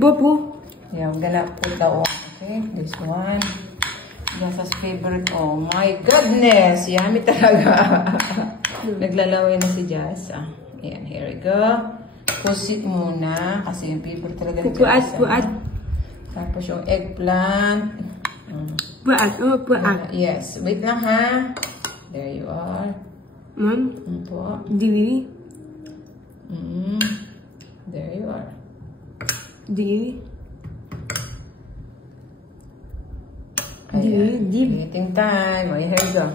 Bobo. Yeah, we're gonna put that one. Okay, this one. Jasa's favorite. Oh my goodness! Yummy talaga. Naglalaway na si Jas. Ayan, here we go. Pusit muna. Kasi yung favorite talaga ni Jas. Puat. Tapos yung eggplant. Puat. Yes. Wait lang ha. There you are. Ma'am. Po. Diwi. There you are. Diwi. Ayan. Eating time. Oh, here you go.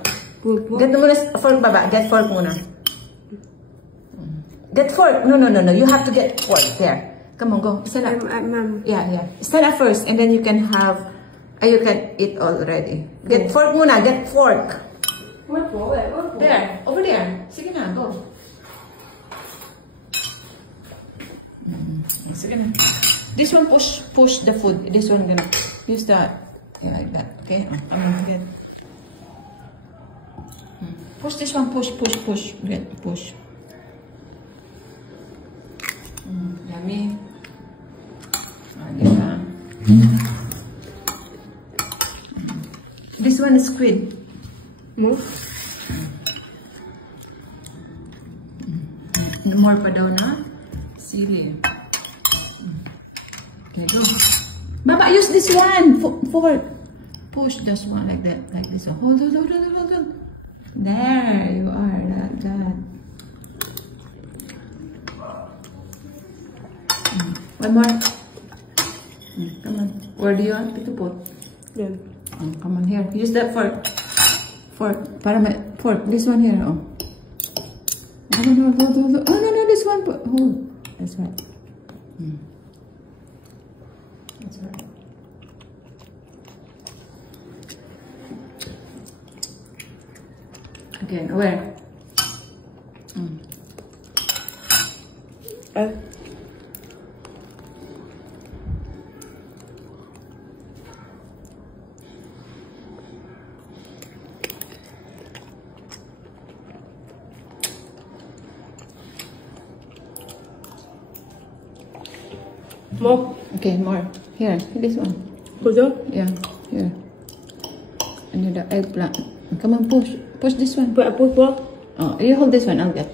Pupo. Get muna fork, baba. Get fork muna. Get fork. No. You have to get fork. There. Come on, go. Stand up. Ma'am. Yeah. Stand up first, and then you can have. You can eat already. Get fork muna. Get fork. What for? There. Over there. Sige na. Go. Sige na. This one push the food. This one gonna use that. Yeah, like that. Okay. Come on. Get. Push this one. Push. Get. Push. Yummy. Diba? This one is squid. Mo? More pa daw na? Sili. Okay, go. Baba, use this one. Forward. Push this one like that. Like this one. Hold on. There you are. Like that. One more. Come on. Where do you want to put? Yeah. Come on here. Use that fork. Fork. Para may fork. This one here. Oh. Hold. Oh no. This one. Hold. That's right. That's right. Again. Where? More. Okay, more. Here, this one. Kudo? Yeah, here. And the eggplant. Come on, push. Push this one. Pupo. Oh, you hold this one. I'll get.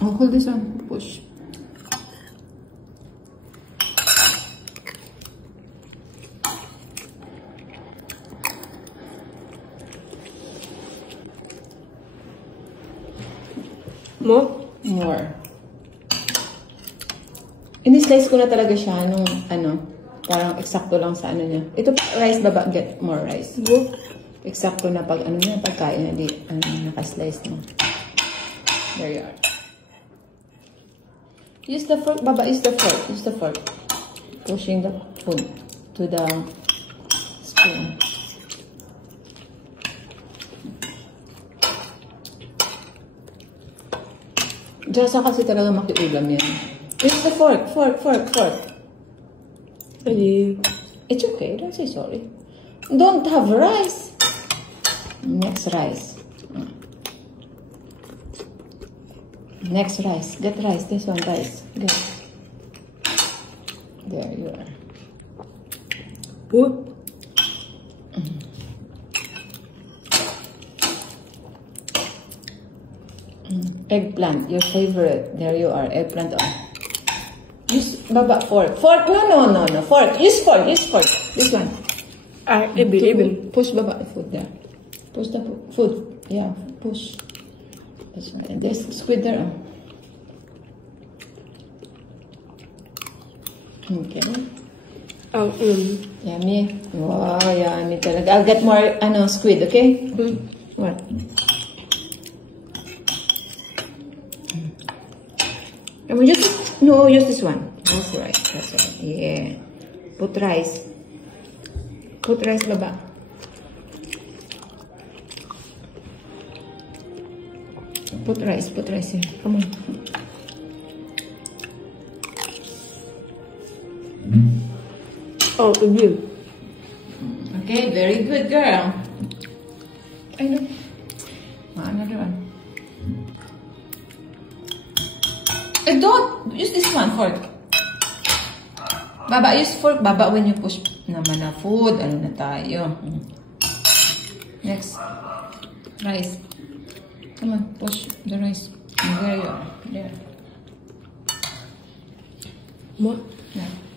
Oh, hold this one. Push. More. Ini-slice ko na talaga siya nung parang eksakto lang sa niya. Ito rice baba, get more rice. Eksakto na pag niya, pagkain na di naka-slice na. There you are. Use the fork, baba, use the fork. Pushing the food to the spoon. Jasa kasi talaga makiulam yan. Use the fork. It's okay, don't say sorry. Don't have rice. Next rice. Next rice. Get rice. This one rice. Get. There you are. Put. Eggplant, your favorite. There you are. Eggplant on. Use baba fork. Fork. No. Fork. Use fork. This one. Push baba the food there. Push the food. Yeah. Push. That's right. And there's squid there. Okay. Yummy. Wow, yummy talaga. I'll get more squid, okay? What? Use this one. That's right. Yeah. Put rice. Baba. Put rice here. Come on. Oh, again. Okay, very good, girl. I know. Another one. Don't use this one, fork. Baba, use fork. Baba when you push naman na food. Ano na tayo? Next. Rice. Come on, push the rice. There you are. There. More. Yeah.